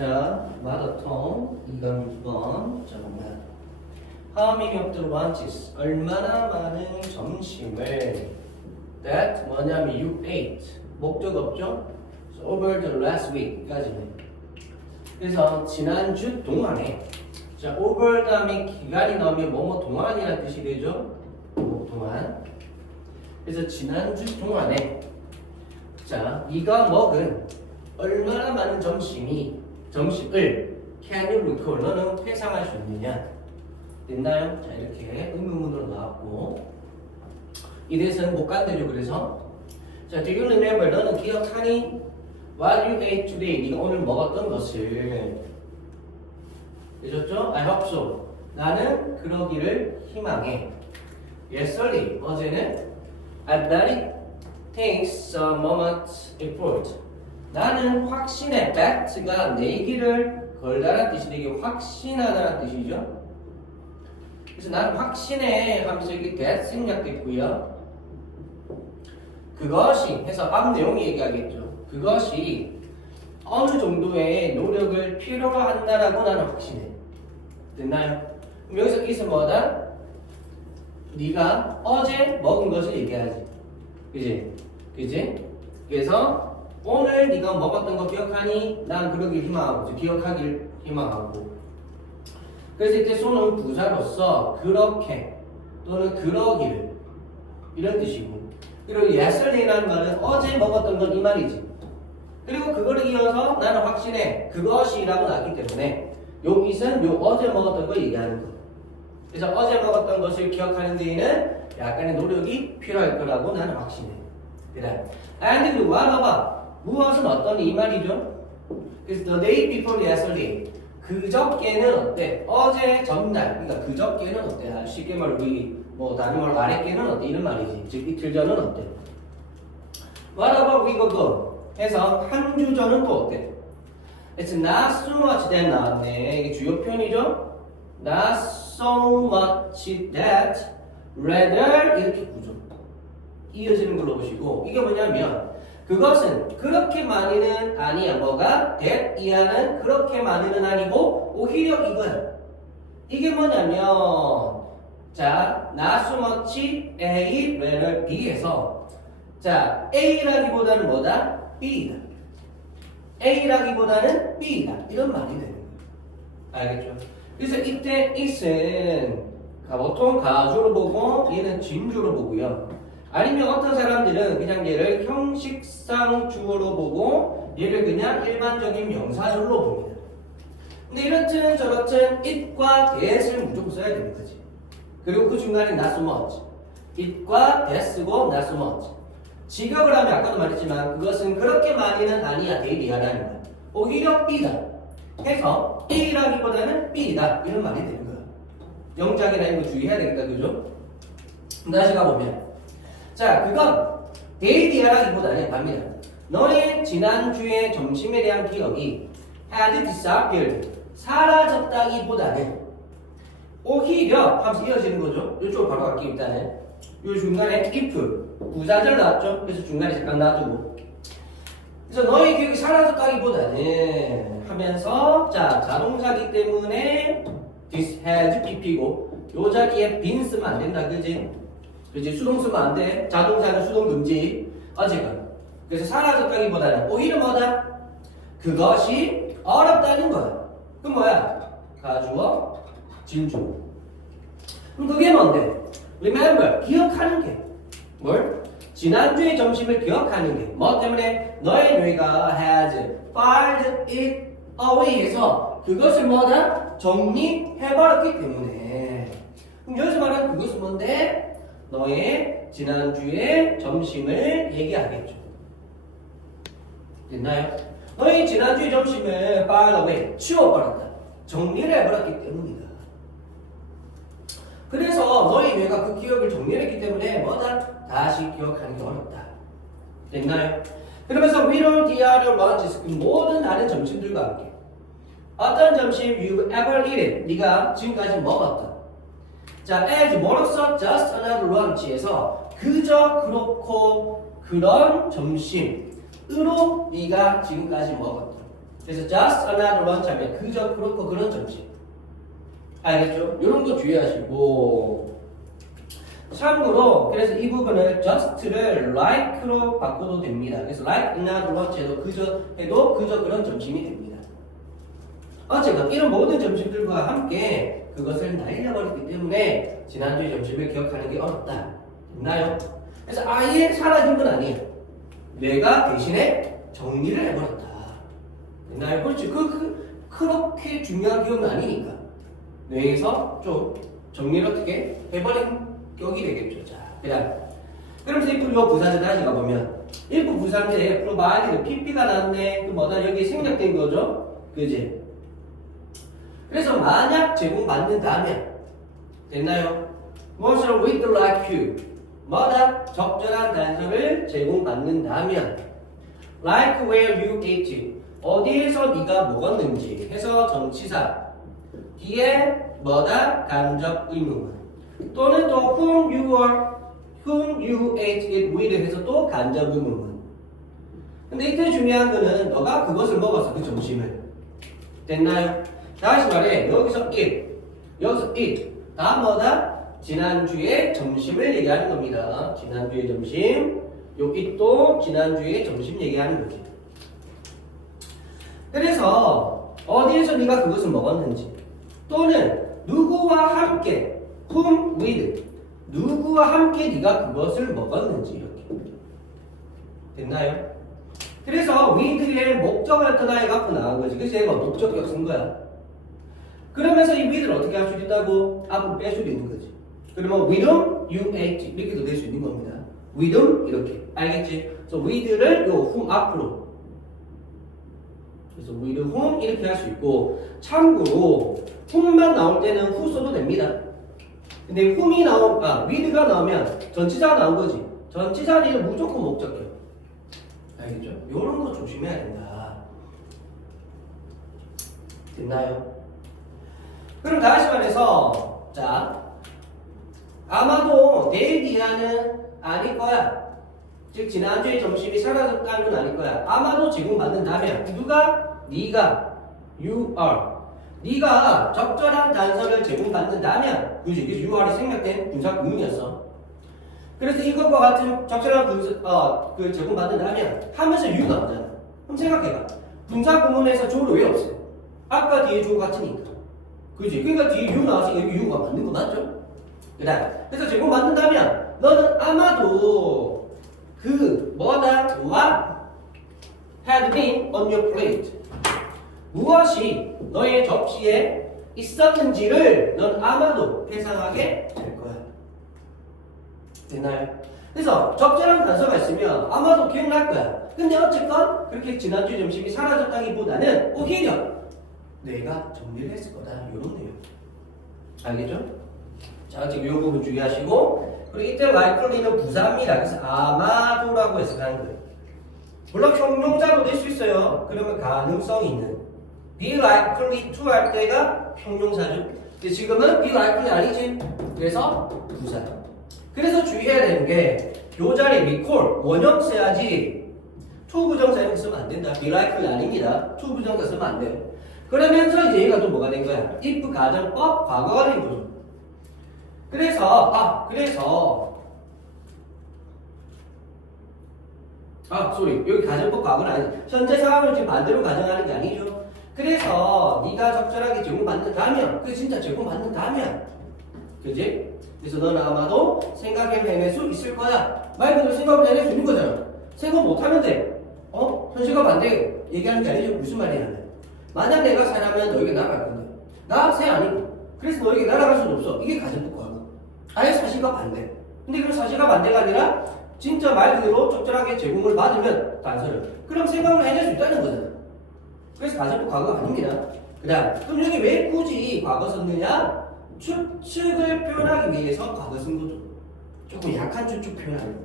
자, 마더통 2강 6번. 자, 보면 How many of the lunches? 얼마나 많은 점심을 that 뭐냐면 you ate. 목적 없죠? So over the last week까지는. 그래서 지난주 동안에 자, over 다음에 기간이 나오면 뭐뭐 동안이라는 뜻이 되죠? 뭐 동안. 그래서 지난주 동안에 자, 네가 먹은 얼마나 많은 점심을 can you recall? 너는 회상할 수 있느냐? 됐나요? 자, 이렇게 의문문으로 나왔고 이 대해서는 못 간대요. 그래서 자, do you remember? 너는 기억하니? What you ate today? 네가 오늘 먹었던 것을 되셨죠? I hope so. 나는 그러기를 희망해. Yesterday, 어제는 I bet it takes a moment's effort. 나는 확신해. bet가 내기를 걸다라는 뜻이 되게 확신하다라는 뜻이죠. 그래서 나는 확신해 하면서 이게 that 생략됐고요. 그것이 해서 앞 내용이 얘기하겠죠. 그것이 어느 정도의 노력을 필요로 한다라고 나는 확신해. 됐나요? 그럼 여기서 이것은 뭐다? 네가 어제 먹은 것을 얘기하지. 그지? 그지? 그래서 오늘 네가 먹었던 거 기억하니? 난 그러길 희망하고 기억하길 희망하고. 그래서 이때 소는 부사로서 그렇게 또는 그러기를 이런 뜻이고, 그리고 yesterday라는 말은 어제 먹었던 건 이 말이지. 그리고 그거를 이어서 나는 확신해 그것이라고 나왔기 때문에 요 it은 요 어제 먹었던 걸 얘기하는 거. 그래서 어제 먹었던 것을 기억하는 데에는 약간의 노력이 필요할 거라고 나는 확신해. 그래. And 그리고 what about? 무엇은 어떤 이 말이죠? 그래서 the day before yesterday. 그저께는 어때? 어제 전날. 그러니까 그저께는 어때? 쉽게 말로 우리 뭐 다른 말로 아랫께는 어때? 이런 말이지. 즉 이틀 전은 어때? What about week ago? 해서 한 주 전은 또 어때? It's not so much that 나왔네. 이게 주요 표현이죠? Not so much that rather 이렇게 구조 이어지는 걸로 보시고, 이게 뭐냐면 그것은 그렇게 많이는 아니야. 뭐가? that 이하는 그렇게 많이는 아니고 오히려 이거야. 이게 뭐냐면 자, not so much A rather B에서 자, A라기보다는 뭐다? B다. A라기보다는 B다. 이런 말이 되는 거예요. 알겠죠? 그래서 이때 it은 보통 가주로 보고 얘는 진주로 보고요. 아니면 어떤 사람들은 그냥 얘를 형식상 주어로 보고 얘를 그냥 일반적인 명사절로 봅니다. 근데 이렇든 저렇든 it과 that을 무조건 써야 되는 거지. 그리고 그 중간에 not so much. it과 that 쓰고 not so much. 직역을 하면 아까도 말했지만 그것은 그렇게 많이는 아니야. 되게 미안하는 거야. 오히려 B다. 해서 A라기보다는 B다. 이런 말이 되는 거야. 영작이나 이런 거 주의해야 되겠다. 그죠? 다시 가보면 자, 그건 데이디아라기보다는 갑니다. 너의 지난주의 점심에 대한 기억이 had disappeared. 사라졌다기보다는 오히려 하면서 이어지는 거죠. 이쪽으로 바로 갈게요. 일단은 이 중간에 if 부사절 나왔죠. 그래서 중간에 잠깐 놔두고, 그래서 너의 기억이 사라졌다기보다는 하면서 자, 자동사기 때문에 this has pp고 요 자리에 been 쓰면 안 된다. 그지? 그지? 수동 쓰면 안 돼. 자동사는 수동 금지. 어쨌건 그래서 사라졌다기보다는 오히려 뭐다? 그것이 어렵다는 거야. 그럼 뭐야? 가주어 진주. 그럼 그게 뭔데? Remember, 기억하는 게 뭘? 지난주의 점심을 기억하는 게 뭐 때문에? 너의 뇌가 has filed it away 해서 그것을 뭐다? 정리해버렸기 때문에. 그럼 여기서 말하는 그것은 뭔데? 너의 지난주의 점심을 얘기하겠죠. 됐나요? 너의 지난주의 점심을 file away 치워버렸다. 정리를 해버렸기 때문이다. 그래서 너희 뇌가 그 기억을 정리했기 때문에 뭐다? 다시 기억하는 게 어렵다. 됐나요? 그러면서 we don't dear lunches, 그 모든 다른 점심들과 함께 어떤 점심 you ever eaten, 네가 지금까지 먹었던 자, as 뭐로써 just another lunch에서 그저 그렇고 그런 점심으로 네가 지금까지 먹었던 그래서 just another lunch 하면 그저 그렇고 그런 점심. 알겠죠? 이런 거 주의하시고. 참고로 그래서 이 부분을 just를 like로 바꿔도 됩니다. 그래서 like another lunch 해도 그저 그런 점심이 됩니다. 어쨌든 이런 모든 점심들과 함께 그것을 날려버리기 때문에 지난주의 점심을 기억하는 게 어렵다. 됐나요? 그래서 아예 사라진 건 아니에요. 뇌가 대신에 정리를 해버렸다. 됐나요? 그렇지. 그렇게 중요한 기억은 아니니까. 뇌에서 좀 정리를 어떻게 해버린 격이 되겠죠. 자, 그러면서 이 부사들 다시 가보면 일부 부사인데 provide, pp가 나왔네. 그 뭐다 여기 생략된 거죠. 그지? 그래서 만약 제공받는다면 됐나요? 무엇을 with like you 뭐다? 적절한 단서를 제공받는다면 like where you ate 어디에서 네가 먹었는지 해서 전치사 뒤에 뭐다? 간접 의문문 또는 또 whom you ate it with 해서 또 간접 의문문. 근데 이때 중요한 거는 너가 그것을 먹었어 그 점심을. 됐나요? 다시 말해 여기서 it 다 뭐다? 지난주에 점심을 얘기하는 겁니다. 지난주에 점심 요 it도 지난주에 점심 얘기하는 거지. 그래서 어디에서 네가 그것을 먹었는지 또는 누구와 함께 whom with 누구와 함께 네가 그것을 먹었는지 이렇게 됐나요? 그래서 with의 목적을 떠나야 갖고 나온 거지. 그래서 얘가 목적격 쓴 거야. 그러면서 이 with를 어떻게 할 수 있다고? 앞으로 뺄 수도 있는 거지. 그러면 with whom you ate 이렇게도 될 수 있는 겁니다. with whom 이렇게 알겠지? 그래서 with를 요 whom 앞으로 그래서 with whom 이렇게 할 수 있고 참고로 whom만 나올 때는 who 써도 됩니다. 근데 whom이 with가 나오면 전치사가 나온 거지. 전치사는 무조건 목적격. 알겠죠? 요런 거 조심해야 된다. 됐나요? 그럼 다시 말해서 자 아마도 내일 디아는 아닐 거야. 즉 지난주에 점심이 사라졌다는 건 아닐 거야. 아마도 제공받는다면 누가? 네가 you are 네가 적절한 단서를 제공받는다면 그지? 그래서 you are이 생략된 분사 구문이었어. 그래서 이것과 같은 적절한 그 제공받는다면 하면서 you 나오잖아. 그럼 생각해봐. 분사 구문에서 주어를 왜 없어요? 아까 뒤에 주어 같으니까. 그지? 그러니까 뒤에 you 나와서 여기 you가 맞는 거 맞죠? 그래서 제공받는다면 너는 아마도 그 뭐다? what had been on your plate 무엇이 너의 접시에 있었는지를 넌 아마도 회상하게 될 거야. 됐나요? 그래서 적절한 단서가 있으면 아마도 기억날 거야. 근데 어쨌건 그렇게 지난주 점심이 사라졌다기보다는 오히려 내가 정리를 했을 거다. 이런 내용. 알겠죠? 자, 지금 이 부분 주의하시고 그리고 이때 likely는 부사입니다. 그래서 아마도라고 해석하는 거예요. 물론 형용사도 될 수 있어요. 그러면 가능성이 있는 be likely to 할 때가 형용사죠. 근데 지금은 be likely 아니지. 그래서 부사. 그래서 주의해야 되는 게 요 자리에 recall 원형 써야지 to 부정사 이렇게 쓰면 안 된다. be likely 아닙니다. to 부정사 쓰면 안 돼. 그러면서 이제 얘가 또 뭐가 된 거야? if 가정법 과거가 된 거죠. 그래서 여기 가정법 과거는 아니지. 현재 상황을 지금 반대로 가정하는 게 아니죠. 그래서 네가 적절하게 제공받는다면 그게 진짜 제공받는다면 그지? 그래서 너는 아마도 생각해낼 수 있을 거야. 말 그대로 생각을 해낼 수 있는 거잖아. 생각 못하면 돼. 현실과 반대 얘기하는 게 아니죠. 무슨 말이야? 만약 내가 사람은 너에게 날아갈 건데 나 새 아니고 그래서 너에게 날아갈 수는 없어. 이게 가정법 과거. 아예 사실과 반대. 근데 그런 사실과 반대가 아니라 진짜 말 그대로 적절하게 제공을 받으면 단서를 그럼 생각을 해낼 수 있다는 거잖아. 그래서 가정법 과거가 아닙니다. 그럼 여기 왜 굳이 과거 썼느냐? 추측을 표현하기 위해서 과거 쓴 거죠. 조금 약한 추측 표현하는 거.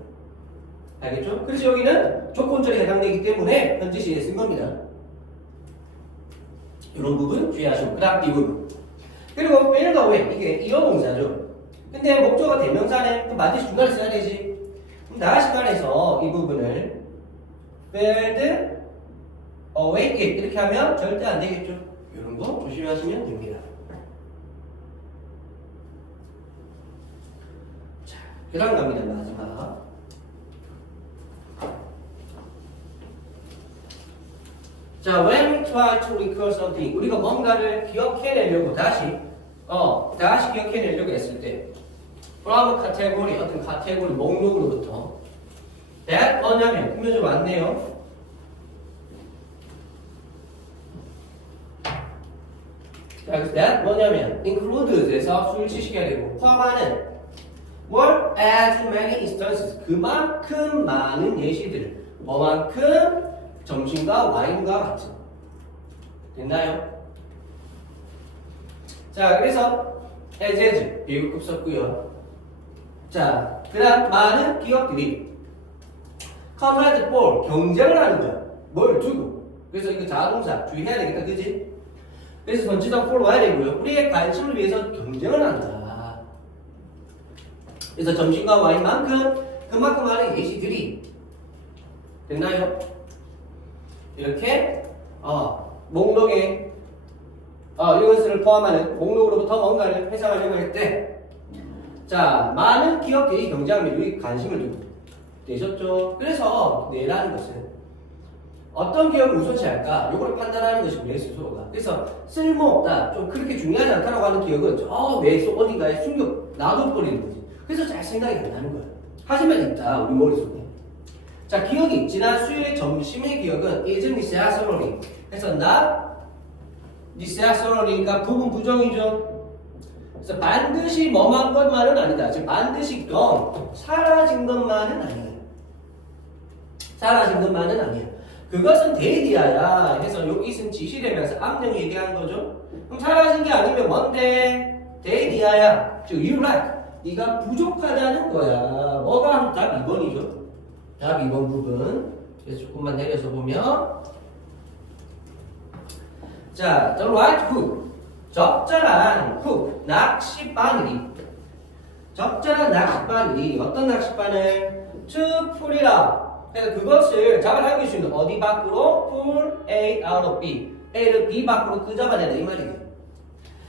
알겠죠? 그래서 여기는 조건절에 해당되기 때문에 현재 시에 쓴 겁니다. 이런 부분 주의하시고 그 다음 이 부분. 그리고 failed away 이게 이어 동사죠. 근데 목적어 대명사는 그럼 반드시 중간에 써야 되지. 그럼 다시 말해서 이 부분을 failed awake it 이렇게 하면 절대 안 되겠죠. 이런 거 조심하시면 됩니다. 자, 그다음 갑니다. 마지막. 자, when we try to recall something, 우리가 뭔가를 기억해내려고 다시 기억해내려고 했을 때, from category, 어떤 카테고리 목록으로부터, that 뭐냐면, 분명히 왔네요. 자, 그래서 that 뭐냐면, includes에서 수일치시켜야 되고, 포함하는, 뭘 as many instances, 그만큼 많은 예시들, 뭐만큼 점심과 와인과 같은. 됐나요? 자, 그래서 as 비교급 썼고요. 자, 그 다음 많은 기업들이 compete for 경쟁을 하는 거야. 뭘 두고. 그래서 이거 자동사 주의해야 되겠다, 그지? 그래서 전치사 for 와야 되고요. 우리의 관심을 위해서 경쟁을 한다. 그래서 점심과 와인만큼 그만큼 많은 예시들이 됐나요? 이렇게 목록에 이것을 포함하는 목록으로부터 뭔가를 해석하려고 할 때, 자, 많은 기업들이 경쟁하면 우리 관심을 두고 되셨죠? 그래서 내라는 것은 어떤 기업을 우선시할까? 이걸 판단하는 것이 우리 스스로가. 그래서 쓸모없다, 좀 그렇게 중요하지 않다라고 하는 기업은 저 외에 어딘가에 숨겨 놔둬버리는 거지. 그래서 잘 생각이 안 나는 거야. 하지만 있다, 우리 머릿속에. 자, 기억이 지난 수요일 점심의 기억은 is necessarily. 그래서 not necessarly니까 부분 부정이죠. 그래서 반드시 뭐만 것만은 아니다. 즉 반드시 gone, 사라진 것만은 아니야. 사라진 것만은 아니야. 그것은 dead이야. 해서 여기 있은 지시되면서 암령 얘기한 거죠. 그럼 사라진 게 아니면 뭔데? dead이야. 즉 you lack. 네가 부족하다는 거야. 뭐가 답 2번이죠. 답 2번 부분. 그래서 조금만 내려서 보면, 자, the right hook, 적절한 hook, 낚싯바늘이, 적절한 낚싯바늘이 어떤 낚싯바늘? to pull it out. 그래서 그것을 잡아당길 수 있는 어디 밖으로? pull A out of B, A를 B 밖으로 끄잡아내다 이 말이에요.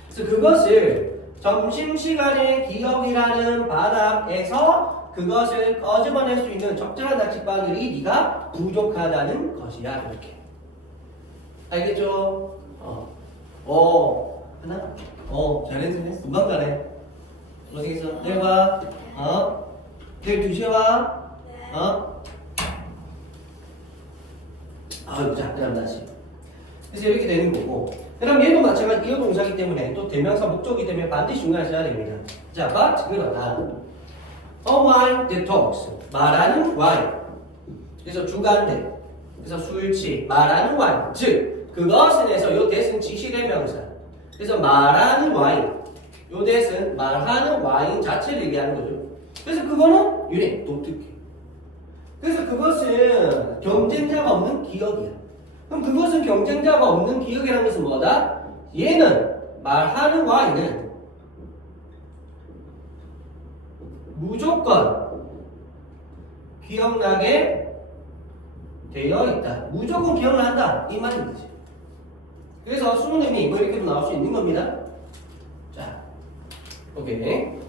그래서 그것을 점심시간에 기업이라는 바닥에서 그것을 꺼집어낼 수 있는 적절한 낚싯바늘이 네가 부족하다는 것이야. 이렇게 알겠죠? 하나? 잘했네. 금방 가네. 어디 있어? 내일 봐. 내일 2시에 와. 자, 그 다음 다시. 그래서 이렇게 되는 거고. 그 다음 얘도 마찬가지 이어 동사이기 때문에 또 대명사 목적이기 때문에 반드시 중간에 써야 됩니다. 자, but 그러나 A wine that talks. 말하는 와인. 그래서 주관대. 그래서 술치. 말하는 와인. 즉, 그것은 해서 요 that은 지시대명사. 그래서 말하는 와인. 요 that은 말하는 와인 자체를 얘기하는 거죠. 그래서 그거는 유래, 독특해. 그래서 그것은 경쟁자가 없는 기업이야. 그럼 그것은 경쟁자가 없는 기업이라는 것은 뭐다? 얘는 말하는 와인은 무조건 기억나게 되어 있다. 무조건 기억난다. 이 말인 거지. 그래서 수능님이 뭐 이렇게도 나올 수 있는 겁니다. 자, 오케이.